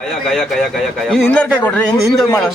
ಹಿಂದರ್ಕಾಯಿ ಕೊಡ್ರಿ ಹಿಂದೆ ಮಾಡೋ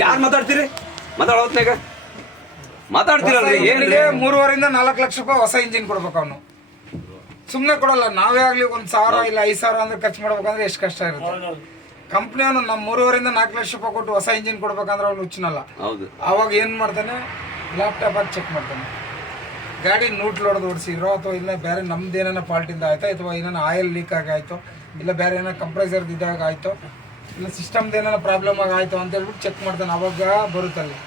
ಯಾರು ಮಾತಾಡ್ತೀರಿ? ಮಾತಾಡೋತ್ನಾಗ ಮಾತಾಡ್ತೀರಲ್ಲ, 3.5 ರಿಂದ 4 ಲಕ್ಷ ರೂಪಾಯಿ ಹೊಸ ಇಂಜಿನ್ ಕೊಡ್ಬೇಕು ಅವನು. ಸುಮ್ಮನೆ ಕೊಡಲ್ಲ. ನಾವೇ ಆಗಲಿ 1,000 ಇಲ್ಲ 5,000 ಅಂದ್ರೆ ಖರ್ಚು ಮಾಡ್ಬೇಕಂದ್ರೆ ಎಷ್ಟು ಕಷ್ಟ ಇರುತ್ತೆ. ಕಂಪ್ನಿಯವನು ನಮ್ಮ 3.5 ರಿಂದ 4 ಲಕ್ಷ ರೂಪಾಯಿ ಕೊಟ್ಟು ಹೊಸ ಇಂಜಿನ್ ಕೊಡ್ಬೇಕಂದ್ರೆ ಅವ್ನು ಹುಚ್ಚನಲ್ಲ. ಅವಾಗ ಏನು ಮಾಡ್ತಾನೆ, ಲ್ಯಾಪ್ಟಾಪ್ ಹಾಕಿ ಚೆಕ್ ಮಾಡ್ತಾನೆ, ಗಾಡಿ ನೂಟ್ ಹೊಡೆದು ಓಡಿಸಿರೋ ಅಥವಾ ಇಲ್ಲ ಬೇರೆ ನಮ್ದೇನ ಫಾಲ್ಟಿಂದ ಆಯ್ತಾ, ಅಥವಾ ಏನಾನ ಆಯಿಲ್ ಲೀಕ್ ಆಗಾಯ್ತು, ಇಲ್ಲ ಬೇರೆ ಏನೋ ಕಂಪ್ರೆಸರ್ದು ಇದಾಗ ಆಯಿತು, ಇಲ್ಲ ಸಿಸ್ಟಮ್ದು ಏನಾರ ಪ್ರಾಬ್ಲಮ್ ಆಗಾಯ್ತು ಅಂತ ಹೇಳ್ಬಿಟ್ಟು ಚೆಕ್ ಮಾಡ್ತಾನೆ. ಅವಾಗ ಬರುತ್ತಲ್ಲಿ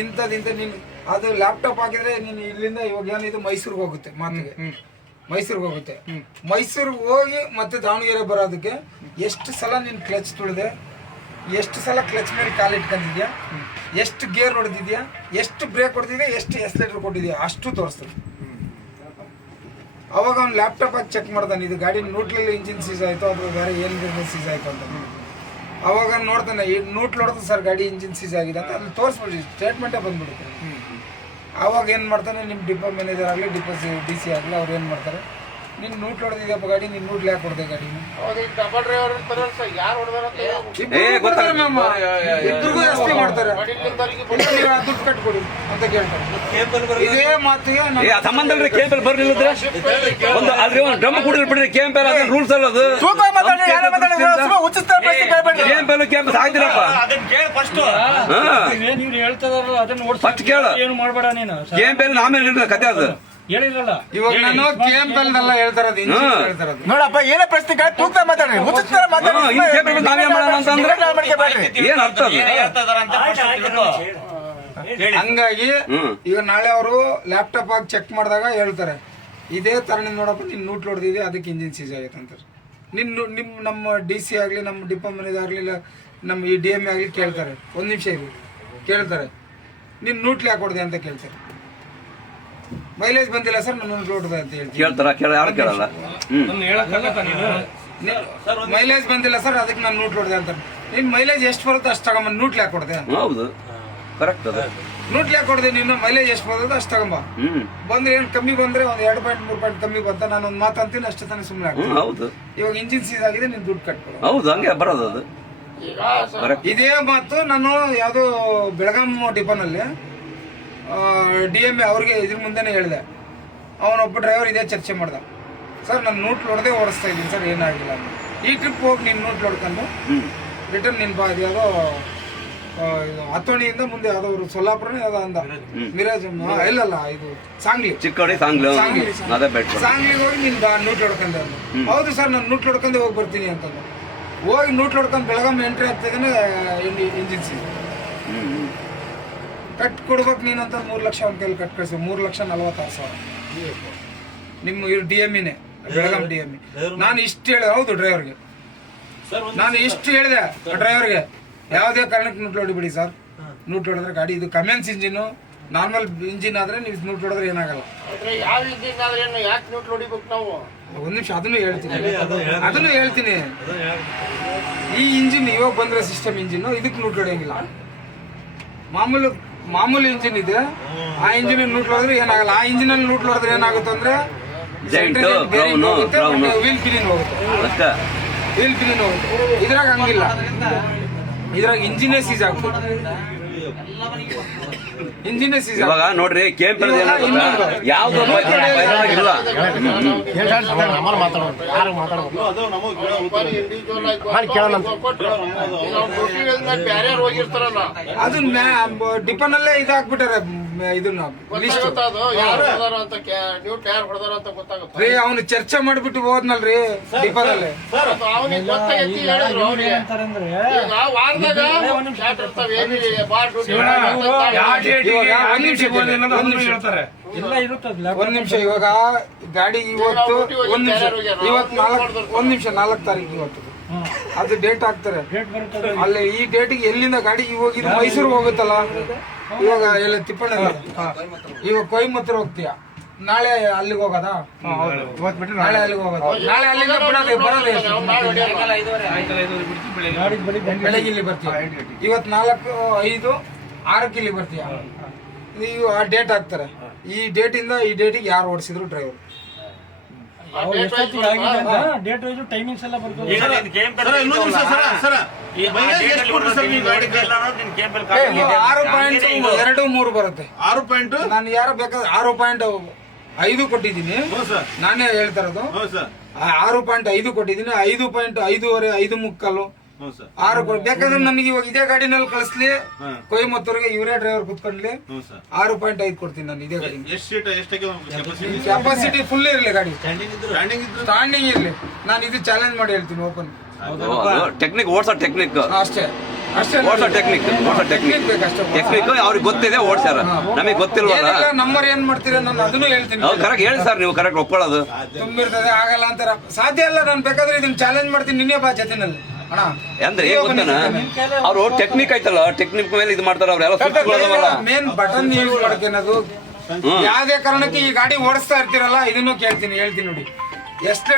ಇಂಥದ್ದು ನೀನು ಅದು ಲ್ಯಾಪ್ಟಾಪ್ ಹಾಕಿದ್ರೆ ನೀನು ಇಲ್ಲಿಂದ ಇವಾಗ ಏನಿದು ಮೈಸೂರಿಗೆ ಹೋಗುತ್ತೆ, ಮಾತಿಗೆ ಮೈಸೂರಿಗೆ ಹೋಗುತ್ತೆ. ಮೈಸೂರಿಗೆ ಹೋಗಿ ಮತ್ತೆ ದಾವಣಗೆರೆ ಬರೋದಕ್ಕೆ ಎಷ್ಟು ಸಲ ನೀನು ಕ್ಲಚ್ ತುಳಿದೆ, ಎಷ್ಟು ಸಲ ಕ್ಲಚ್ ಮೇಲೆ ಕಾಲು ಇಟ್ಕೊಂಡಿದ್ಯಾ, ಎಷ್ಟು ಗೇರ್ ಹೊಡೆದಿದ್ಯಾ, ಎಷ್ಟು ಬ್ರೇಕ್ ಹೊಡೆದಿದ್ಯಾ, ಎಷ್ಟು ಎಕ್ಸಲೇಟರ್ ಕೊಟ್ಟಿದ್ಯಾ, ಅಷ್ಟು ತೋರಿಸ್ತದೆ. ಅವಾಗ ಅವ್ನು ಲ್ಯಾಪ್ಟಾಪ್ ಹಾಕಿ ಚೆಕ್ ಮಾಡ್ತಾನೆ, ಇದು ಗಾಡಿ ನೂಟ್ಲಲ್ಲಿ ಇಂಜಿನ್ ಸೀಸ್ ಆಯಿತು ಅಥವಾ ಬೇರೆ ಏನು ಸೀಸ್ ಆಯಿತು ಅಂತ. ಅವಾಗ ನೋಡ್ತಾನೆ, ಈ ನೂಟ್ ಹೊಡೆದು ಸರ್ ಗಾಡಿ ಇಂಜಿನ್ ಸೀಸ್ ಆಗಿದೆ ಅಂತ ಅಲ್ಲಿ ತೋರಿಸ್ಬಿಡಿ, ಸ್ಟೇಟ್ಮೆಂಟೇ ಬಂದ್ಬಿಡುತ್ತೆ. ಆವಾಗ ಏನು ಮಾಡ್ತಾನೆ, ನಿಮ್ಮ ಡಿಪೋ ಮ್ಯಾನೇಜರ್ ಆಗಲಿ DC ಆಗಲಿ ಅವ್ರು ಏನು ಮಾಡ್ತಾರೆ, ನೀನು ನೂಟ್ ಹೊಡೆದಿದ್ದಪ್ಪ ಗಾಡಿ, ನೀನು ನೂಟ್ ಯಾಕೆ ಹೊಡೆದೆ ಗಾಡಿ, ಇಬ್ಬರಿಗೂ ಜಾಸ್ತಿ ಮಾಡ್ತಾರೆ, ದುಡ್ಡು ಕಟ್ಕೊಡಿ ಅಂತ ಕೇಳ್ತಾರೆ. ಇದೇ ಮಾತಿಗೆ ಸಂಬಂಧ ಬರ್ಲಿಲ್ಲ ಡ್ರಮ್ ಕುಡಿದ್ರೆ ಬಿಡ್ರಿ. ರೂಲ್ಸ್ ಅಲ್ಲ ಅದು. ಫಸ್ಟ್ ಕೇಳ ಆಮೇಲೆ ಕತೆ ಅದು ಹೇಳಿರಲ್ಲ. ಇವಾಗ ನಾನು KMPL ಹೇಳ್ತಾರದು ನೋಡಪ್ಪ, ಏನೇ ಪ್ರಶ್ನೆ ತೂಕ ಮಾತಾಡ್ರಿ, ಏನ್ ಅರ್ಥ ಹಂಗಾಗಿ ಈಗ ನಾಳೆ ಅವರು ಲ್ಯಾಪ್ಟಾಪ್ ಆಗಿ ಚೆಕ್ ಮಾಡಿದಾಗ ಹೇಳ್ತಾರೆ, ಇದೇ ತರ ನೋಡಪ್ಪ ನೀನ್ ನೂಟ್ ಹೊಡೆದಿದೆ, ಅದಕ್ಕೆ ಇಂಜಿನ್ ಸೀಸ್ ಆಗೈತೆ ಅಂತಾರೆ. ನಮ್ಮ DC ಆಗಲಿ, ನಮ್ಮ ಡಿಪೋ ಮ್ಯಾನೇಜರ್ ಆಗಲಿ, ನಮ್ಮ ಈ DMA ಆಗಲಿ ಕೇಳ್ತಾರೆ, 1 ನಿಮಿಷ ಇರಿ ಕೇಳ್ತಾರೆ, ನೀನ್ ನೂಟ್ಲಿ ಯಾಕೆ ಹೊಡೆದೆ ಅಂತ ಕೇಳ್ತಾರೆ. ಮೈಲೇಜ್ ಬಂದಿಲ್ಲ ಸರ್, ನಾನು ನೂಟ್ ಹೊಡೆದೆ ಅಂತ ಹೇಳ್ತೀನಿ. ಮೈಲೇಜ್ ಬಂದಿಲ್ಲ ಸರ್, ಅದಕ್ಕೆ ನಾನು ನೂಟ್ ಹೊಡೆದೆ ಅಂತ. ನಿನ್ ಮೈಲೇಜ್ ಎಷ್ಟು ಬರುತ್ತೆ ಅಷ್ಟು ತಗೊಂಬ, ನೂಟ್ಲಿ ಯಾಕೆ ಹೊಡೆದೆ? ಹೌದು, ಕರೆಕ್ಟ್ ಅದ. ನೂಟ್ಲಿ ಯಾಕೆ ಹೊಡೆದೆ ನೀನು? ಮೈಲೇಜ್ ಎಷ್ಟು ಬರ್ತದೆ ಅಷ್ಟು ತಗೊಂಬ. ಬಂದ್ರೆ ಏನು ಕಮ್ಮಿ ಬಂದ್ರೆ ಒಂದು 2 ಪಾಯಿಂಟ್ 3 ಪಾಯಿಂಟ್ ಕಮ್ಮಿ ಬಂತ, ನಾನು ಒಂದು ಮಾತಂತೀನಿ ಅಷ್ಟೇ ತಾನೇ, ಸುಮ್ಮನೆ ಆಗ್ತೀನಿ. ಹೌದು, ಇವಾಗ ಇಂಜಿನ್ ಸೀಸ್ ಆಗಿದೆ, ನೀನು ದುಡ್ಡು ಕಟ್ಕೊಡು. ಹೌದು, ಹಂಗೆ ಬರೋದು ಅದು. ಇದೇ ಮಾತು ನಾನು ಯಾವುದೋ ಬೆಳಗಾಂ ಡಿಪೋನಲ್ಲಿ DMA ಅವ್ರಿಗೆ ಇದ್ರ ಮುಂದೆನೇ ಹೇಳಿದೆ. ಅವನೊಬ್ಬ ಡ್ರೈವರ್ ಇದೇ ಚರ್ಚೆ ಮಾಡ್ದ, ಸರ್ ನಾನು ನೂಟ್ ಹೊಡೆದೇ ಓಡಿಸ್ತಾ ಇದ್ದೀನಿ ಸರ್, ಏನಾಗಿಲ್ಲ ಅಂತ. ಈ ಟ್ರಿಪ್ ಹೋಗಿ ನೀನು ನೂಟ್ ಹೊಡ್ಕೊಂಡು ರಿಟರ್ನ್ ನಿನ್ ಅದು ಯಾವುದೋ ಹತ್ತೋಣಿಯಿಂದ ಮುಂದೆ ಯಾವುದೋ ಅವರು ಸೊಲ್ಲಾಪುರನೇ ಯಾವುದೋ ಅಂದ, ಮಿರಾಜ್ ಇಲ್ಲಲ್ಲ, ಇದು ಸಾಂಗ್ಲಿ, ಚಿಕ್ಕೋಡಿ ಸಾಂಗ್ಲಿಗೆ ಹೋಗಿ ನೀನು ನೂಟ್ ಹೊಡ್ಕೊಂಡೆ ಅಂದ. ಹೌದು ಸರ್ ನಾನು ನೂಟ್ ಹೊಡ್ಕೊಂಡೆ ಹೋಗಿ ಬರ್ತೀನಿ ಅಂತಂದ. ಹೋಗಿ ನೂಟ್ ಹೊಡ್ಕೊಂಡು ಬೆಳಗಾಂ ಎಂಟ್ರಿ ಆಗ್ತಿದ್ದೇನೆ, ಇಂಜಿನ್ ಸೀಸ್ ಕಟ್ ಕೊಡ್ಬೇಕು ನೀನು ಅಂತ 3 ಲಕ್ಷ ಅವ್ನ ಕೈಲಿ ಕಟ್ ಕಳಿಸಿ, 3,46,000 ನಿಮ್ಮ DMA ಬೆಳಗಾಂ DMA. ನಾನು ಇಷ್ಟು ಹೇಳಿದೆ, ಹೌದು ಡ್ರೈವರ್ಗೆ ನಾನು ಇಷ್ಟು ಹೇಳಿದೆ ಡ್ರೈವರ್ಗೆ, ಯಾವುದೇ ಕಾರಣಕ್ಕೆ ನೂಟ್ ಹೊಡಿಬಿಡಿ ಸರ್, ನೂಟ್ ಹೊಡೆದ್ರೆ ಗಾಡಿ ಇದು ಕಮೆನ್ಸ್ ಇಂಜಿನು, ನಾರ್ಮಲ್ ಇಂಜಿನ್ ಆದ್ರೆ ನೀವು ನೂಟ್ ಹೊಡೆದ್ರೆ ಏನಾಗಲ್ಲ. ಒಂದು ನಿಮಿಷ ಅದನ್ನು ಹೇಳ್ತೀನಿ. ಈ ಇಂಜಿನ್ ಇವಾಗ ಬಂದ್ರೆ ಸಿಸ್ಟಮ್ ಇಂಜಿನ್, ಇದಕ್ಕೆ ನೂಟ್ ಹೊಡೆಯಂಗಿಲ್ಲ. ಮಾಮೂಲಿ ಇಂಜಿನ್ ಇದೆ, ಆ ಇಂಜಿನ್ ನೂಟ್ ಹೊಡೆದ್ರೆ ಏನಾಗಲ್ಲ. ಆ ಇಂಜಿನ್ ಅಲ್ಲಿ ನೂಟ್ ಹೊಡೆದ್ರೆ ಏನಾಗುತ್ತೆ ಅಂದ್ರೆ ವೀಲ್ ಪಿಲಿನ್ ಹೋಗುತ್ತೆ. ಇದ್ರಾಗ ಹಂಗಿಲ್ಲ, ಇದ್ರಾಗ ಇಂಜಿನೇ ಸೀಸ್ ಆಗ್ತದೆ. ಇಂಜಿನ್ ಇವಾಗ ನೋಡ್ರಿ ಯಾವ್ದು ಇಲ್ಲ. ಅದು ಡಿಪೋನಲ್ಲೇ ಇದಾಕ್ಬಿಟ್ಟಾರೆ, ಇದನ್ನ ಲಿಸ್ಟ್ ಗೊತ್ತಾಗುತ್ತದು ಯಾರು ಹೊಡೆದಾರ ಅಂತ ನೀವು ಯಾರು ಹೊಡೆದಾರ ಅಂತ ಗೊತ್ತಾಗುತ್ತೆ ರೀ ಅವ್ನು ಚರ್ಚೆ ಮಾಡ್ಬಿಟ್ಟು ಹೋದ್ನಲ್ರಿ ಡಿಪೋದಲ್ಲಿ ಅವನಿಗೆ ಗೊತ್ತಾಗೈತಿ ಹೇಳಿದ್ರು ಅವನಿಗೆ ಈಗ ವಾರದಾಗ ಶಾಟ್ ಇರ್ತಾವೆ ಏನಿ ಬಾಳ್ ಡ್ಯೂಟಿ ಒಂದ್ ನಿಮಿಷ ಇವಾಗ ಗಾಡಿ ಇವತ್ತು ಒಂದ್ ನಿಮಿಷ ಇವತ್ತು ಒಂದ್ ನಿಮಿಷ 4 ತಾರೀಕು ಇವತ್ತು ಅದು ಡೇಟ್ ಹಾಕ್ತಾರೆ ಅಲ್ಲಿ ಈ ಡೇಟಿಗೆ ಎಲ್ಲಿಂದ ಗಾಡಿ ಇವಾಗ ಇದು ಮೈಸೂರಿಗೆ ಹೋಗುತ್ತಲ್ಲ ಇವಾಗ ಎಲ್ಲ ತಿಪ್ಪಣ್ಣ ಇವಾಗ ಕೊಯಮತ್ತೂರು ಹೋಗ್ತೀಯ ನಾಳೆ ಅಲ್ಲಿಗೆ ಹೋಗೋದಾ ನಾಳೆ ಅಲ್ಲಿಗೆ ಹೋಗೋದು ನಾಳೆ ಅಲ್ಲಿಂದ ಬರೋದು ಬೆಳಗ್ಗೆ ಇಲ್ಲಿ ಬರ್ತೀಯ ಇವತ್ತು 4, 5, 6 ಇಲ್ಲಿ ಬರ್ತೀಯ ನೀವು ಆ ಡೇಟ್ ಹಾಕ್ತಾರೆ ಈ ಡೇಟ್ ಇಂದ ಈ ಡೇಟಿಗೆ ಯಾರು ಓಡಿಸಿದ್ರು ಡ್ರೈವರ್ ಡೇಟ್ ವೈಸ್ ಟೈಮಿಂಗ್ಸ್ ಎಲ್ಲ ಬರ್ತದೆ. ಎರಡು ಮೂರು ಬರುತ್ತೆ 6 ನಾನು ಯಾರು ಬೇಕಾದ್ರೆ 6.5 ಕೊಟ್ಟಿದ್ದೀನಿ ನಾನೇ ಹೇಳ್ತಾ ಇರೋದು 6.5 ಕೊಟ್ಟಿದ್ದೀನಿ 5.5 5.75 6 ಬೇಕಾದ್ರೆ ನನಗೆ ಇವಾಗ ಇದೇ ಗಾಡಿನಲ್ಲಿ ಕಳಿಸ್ಲಿ ಕೊಯಮತ್ತೂರಿಗೆ ಇವರೇ ಡ್ರೈವರ್ ಕುತ್ಕೊಂಡ್ಲಿ 6.5 ಕೊಡ್ತೀನಿ ನಾನು ಇದೇ ಗಾಡಿ ಕೆಪಾಸಿಟಿ ಫುಲ್ ಇರ್ಲಿ ಗಾಡಿ ಸ್ಟ್ಯಾಂಡಿಂಗ್ ಇರ್ಲಿ ನಾನು ಇದು ಚಾಲೆಂಜ್ ಮಾಡಿ ಹೇಳ್ತೀನಿ ಓಪನ್ ಟೆಕ್ನಿಕ್ ಓಡ್ಸೋ ಟೆಕ್ನಿಕ್ ಅಷ್ಟೇ ಅಷ್ಟೇ ಓಡ್ಸೋ ಟೆಕ್ನಿಕ್ ಟೆಕ್ನಿಕ್ ಅವ್ರಿಗೆ ಗೊತ್ತಿದೆ ಓಡ್ಸ್ಯಾರ ನಮಗೆ ಗೊತ್ತಿಲ್ವಲ್ಲ ನಂಬರ್ ಏನ್ ಮಾಡ್ತೀರಾ ನಾನು ಅದನ್ನು ಹೇಳ್ತೀನಿ ಕರೆಕ್ಟ್ ಹೇಳಿ ಸರ್ ನೀವು ಕರೆಕ್ಟ್ ಒಪ್ಕೊಳ್ಳೋದು ತುಂಬಿರ್ತದೆ ಆಗಲ್ಲ ಅಂತಾರ ಸಾಧ್ಯ ಅಲ್ಲ ನಾನು ಬೇಕಾದ್ರೆ ಇದನ್ನ ಚಾಲೆಂಜ್ ಮಾಡ್ತೀನಿ ನಿನ್ನೆ ಬಾ ಜೊತೆನಲ್ಲಿ ಅಂದ್ರೆ ಏನ್ ಗೊತ್ತಾನ ಅವ್ರು ಟೆಕ್ನಿಕ್ ಐತಲ್ಲ ಟೆಕ್ನಿಕ್ ಮೇಲೆ ಇದು ಮಾಡ್ತಾರ ಅವ್ರೆಲ್ಲ ಸ್ವಿಚ್ಗಳದವಲ್ಲ ಮೇನ್ ಬಟನ್ ಯೂಸ್ ಮಾಡ್ಕೊಳೋದು ಯಾವ್ದೇ ಕಾರಣಕ್ಕೆ ಈ ಗಾಡಿ ಓಡಿಸ್ತಾ ಇರ್ತೀರಲ್ಲ ಇದನ್ನು ಕೇಳ್ತೀನಿ ಹೇಳ್ತೀನಿ ನೋಡಿ ಎಷ್ಟು